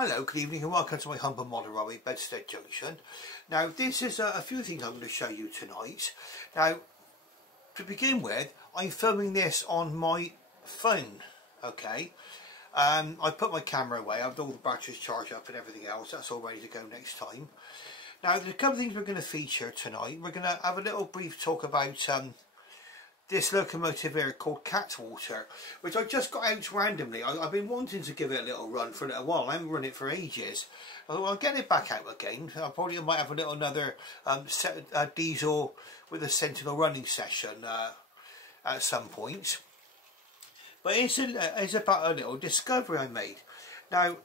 Hello, good evening and welcome to my humble model railway, Bedstead Junction. Now this is a few things I'm going to show you tonight. Now to begin with, I'm filming this on my phone, okay. I put my camera away, I've got all the batteries charged up and everything else, that's all ready to go next time. Now there's a couple of things we're going to feature tonight. We're going to have a little brief talk about this locomotive here called Cattewater, which I just got out randomly. I've been wanting to give it a little run for a little while. I haven't run it for ages. I'll get it back out again. I probably might have another diesel with a Sentinel running session at some point. But it's about a little discovery I made. Now,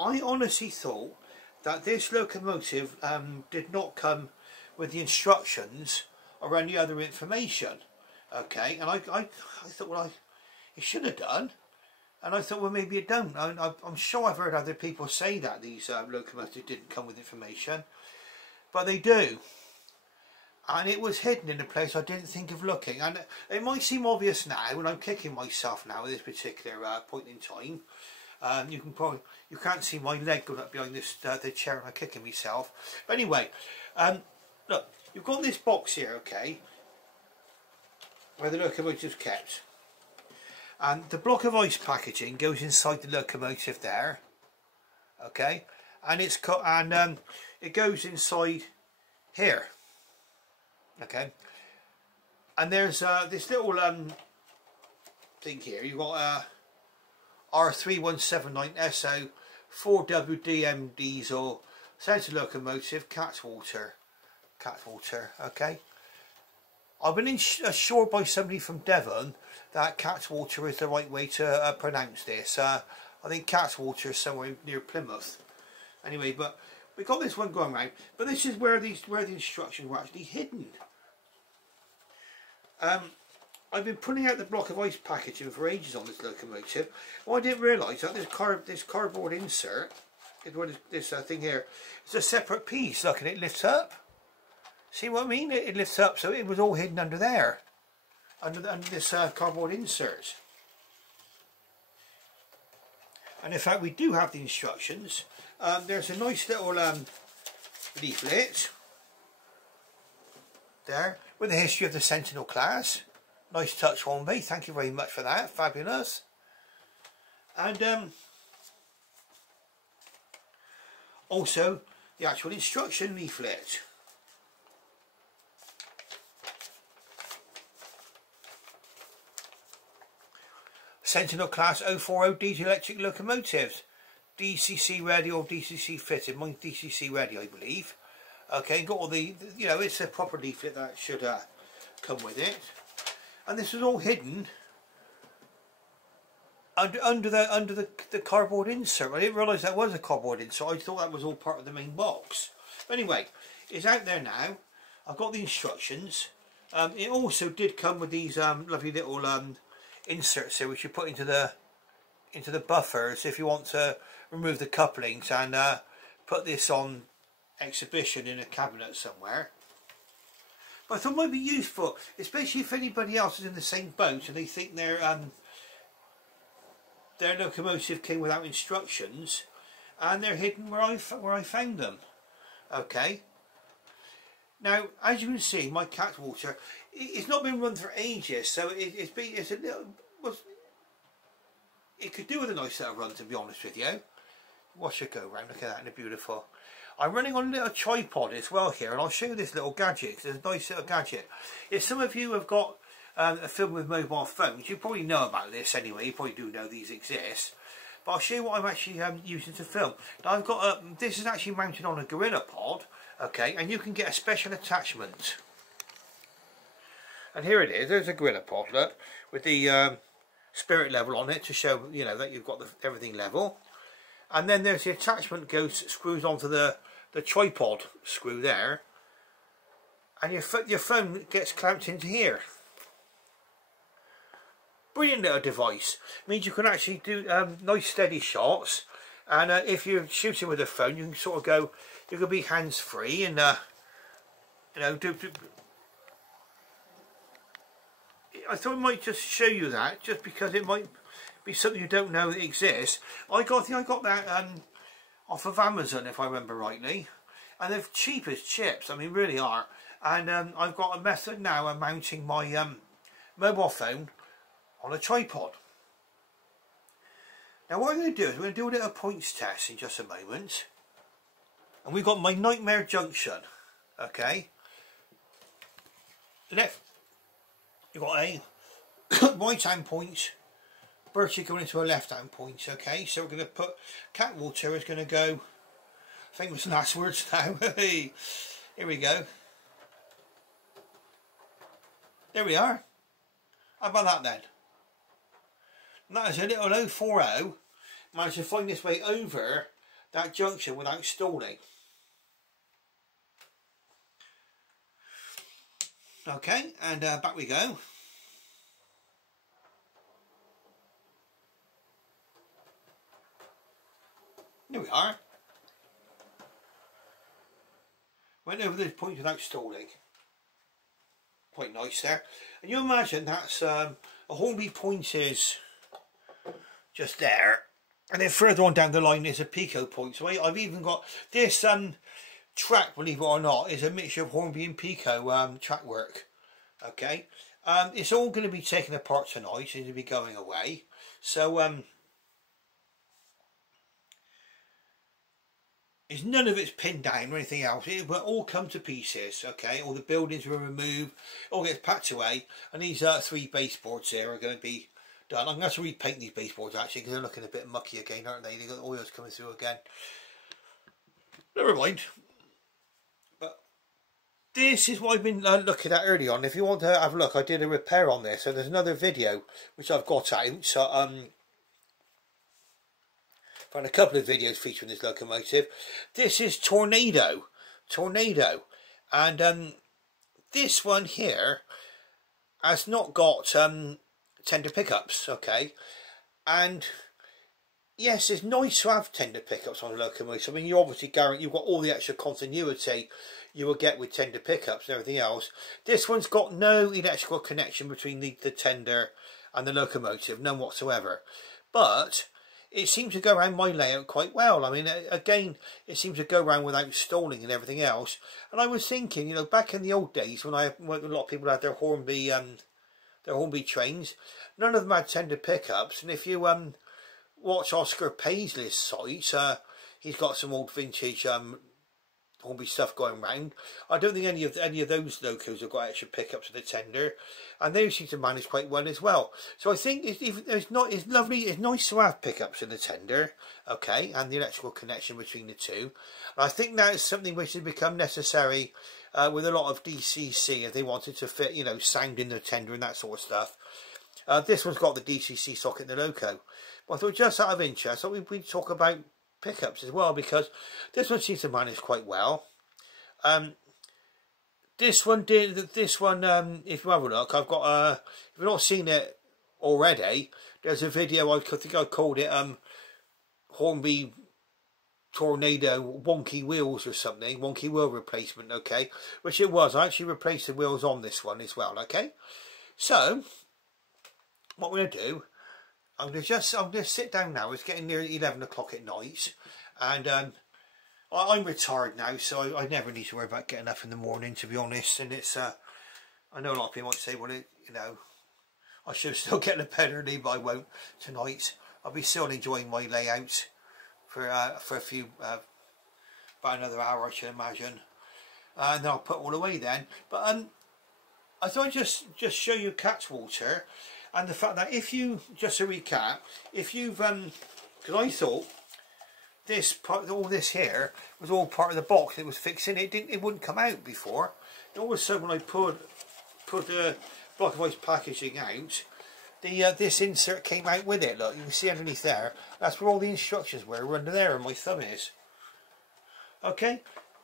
I honestly thought that this locomotive did not come with the instructions or any other information. Okay, and I thought, well, it should have done, and I thought, well, maybe it don't. I'm sure I've heard other people say that these locomotives didn't come with information, but they do, and it was hidden in a place I didn't think of looking. And it might seem obvious now, and I'm kicking myself now at this particular point in time. You can't see my leg going up behind this the chair, and I'm kicking myself. But anyway, look, you've got this box here, okay, where the locomotive's kept, and the block of ice packaging goes inside the locomotive there, okay, and it's cut, and it goes inside here, okay, and there's this little thing here. You've got R3179SO 4WDM diesel Sentinel locomotive Cattewater, okay. I've been assured by somebody from Devon that Cattewater is the right way to pronounce this. I think Cattewater is somewhere near Plymouth. Anyway, but we got this one going round. But this is where the instructions were actually hidden. I've been putting out the block of ice packaging for ages on this locomotive. Well, I didn't realise that this cardboard insert, this thing here, is a separate piece. Look, and it lifts up. See what I mean? It lifts up, so it was all hidden under there, under this cardboard insert. And in fact, we do have the instructions. There's a nice little leaflet there with the history of the Sentinel class. Nice touch, Hornby. Thank you very much for that. Fabulous. And also the actual instruction leaflet. Sentinel class 040 diesel electric locomotives, DCC ready or DCC fitted. Mine's DCC ready, I believe. Okay, got all the, you know, it's a proper leaflet that should come with it. And this was all hidden under the cardboard insert. I didn't realise that was a cardboard insert. I thought that was all part of the main box. But anyway, it's out there now. I've got the instructions. It also did come with these lovely little inserts here, which you put into the buffers if you want to remove the couplings and put this on exhibition in a cabinet somewhere. But I thought it might be useful, especially if anybody else is in the same boat and they think their locomotive came without instructions and they're hidden where I found them. Okay. Now, as you can see, my Cattewater, it's not been run for ages, so it could do with a nice little run, to be honest with you. Watch it go round. Look at that, and it's beautiful. I'm running on a little tripod as well here, and I'll show you this little gadget. It's a nice little gadget. If some of you have got a film with mobile phones, you probably know about this anyway. You probably do know these exist. But I'll show you what I'm actually using to film. Now I've got this is actually mounted on a Gorilla Pod. Okay, and you can get a special attachment. And here it is. There's a Gorilla Pod, look, with the spirit level on it to show, you know, that you've got everything level. And then there's the attachment screws onto the tripod screw there, and your phone gets clamped into here. Brilliant little device. Means you can actually do nice steady shots. And if you're shooting with a phone, you can sort of go, you can be hands-free and, you know, I thought I might just show you that, just because it might be something you don't know that exists. I got that off of Amazon, if I remember rightly, and they're cheap as chips. I mean, really are. And I've got a method now of mounting my mobile phone on a tripod. Now what I'm going to do is we're going to do a little points test in just a moment. And we've got my nightmare junction. Okay. Left. You've got a right hand point. Bertie going into a left hand point. Okay. So we're going to put Cattewater is going to go. Famous last words now. Here we go. There we are. How about that then? And that is a little 040. Managed to find this way over that junction without stalling. Okay, and back we go. There we are. Went over those points without stalling. Quite nice there. And you imagine that's a Hornby point is just there, and then further on down the line is a Pico point. So I've even got this track, believe it or not, is a mixture of Hornby and Pico track work. Okay, it's all going to be taken apart tonight. It's going to be going away. So it's none of it's pinned down or anything else. It will all come to pieces. Okay, all the buildings will removed, all gets packed away, and these 3 baseboards here are going to be done. I'm going to have to repaint these baseboards actually because they're looking a bit mucky again, aren't they? They've got the oils coming through again. Never mind. But this is what I've been looking at early on. If you want to have a look, I did a repair on this, so there's another video which I've got out. So found a couple of videos featuring this locomotive. This is Tornado, and this one here has not got tender pickups. Okay, and yes, it's nice to have tender pickups on a locomotive. I mean, you obviously guarantee you've got all the extra continuity you will get with tender pickups and everything else. This one's got no electrical connection between the tender and the locomotive, none whatsoever. But it seems to go around my layout quite well. I mean, again, it seems to go around without stalling and everything else. And I was thinking, you know, back in the old days when a lot of people had their Hornby trains, none of them had tender pickups. And if you watch Oscar Paisley's site, he's got some old vintage Hornby stuff going round. I don't think any of those locos have got extra pickups for the tender, and they seem to manage quite well as well. So I think it's lovely. It's nice to have pickups in the tender, okay, and the electrical connection between the two. And I think that is something which has become necessary with a lot of DCC if they wanted to fit, you know, sound in the tender and that sort of stuff. This one's got the DCC socket in the loco. But I thought, just out of interest, I thought we'd talk about pickups as well, because this one seems to manage quite well. This one, if you have a look, I've got if you've not seen it already, there's a video, I think I called it Hornby Tornado Wonky Wheels or something, wonky wheel replacement, okay, which it was. I actually replaced the wheels on this one as well, okay. So what we're going to do, I'm going to sit down now. It's getting near 11 o'clock at night, and I'm retired now, so I never need to worry about getting up in the morning, to be honest. And it's I know a lot of people might say, well, you know, I should still get to bed early, but I won't tonight. I'll be still enjoying my layout for a few about another hour, I should imagine, and then I'll put all away then. But I thought I'd just show you Cattewater. And the fact that if you, just to recap, if you've, because I thought this part, all this here was all part of the box it was fixing. It wouldn't come out before. And all of a sudden, when I put the block of ice packaging out, this insert came out with it. Look, you can see underneath there. That's where all the instructions were under there, and my thumb is. Okay.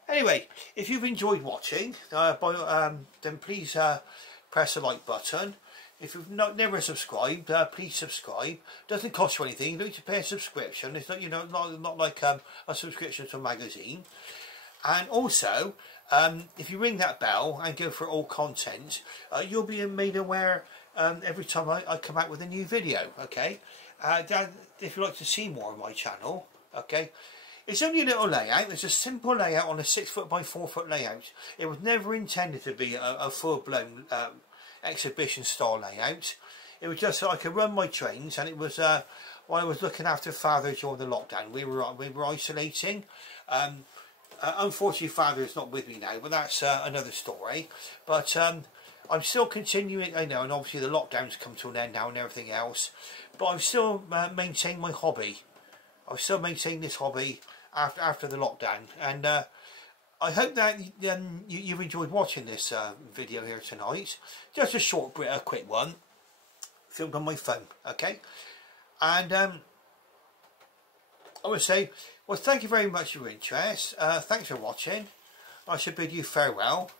Anyway, if you've enjoyed watching, then please press the like button. If you've never subscribed, please subscribe. Doesn't cost you anything. You don't need to pay a subscription. It's not, you know, not like a subscription to a magazine. And also, if you ring that bell and go for all content, you'll be made aware every time I come out with a new video. Okay. If you'd like to see more of my channel, okay, It's only a little layout. It's a simple layout on a 6 foot by 4 foot layout. It was never intended to be a full-blown exhibition style layout. It was just so I could run my trains, and it was while I was looking after Father during the lockdown. We were isolating. Unfortunately, Father is not with me now, but that's another story. But I'm still continuing. I know, and obviously the lockdown's come to an end now and everything else. But I'm still maintaining my hobby. I'm still maintaining this hobby after the lockdown, and I hope that you've enjoyed watching this video here tonight. Just a short bit, a quick one, filmed on my phone, okay? And I would say, well, thank you very much for your interest. Thanks for watching. I should bid you farewell,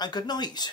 and good night.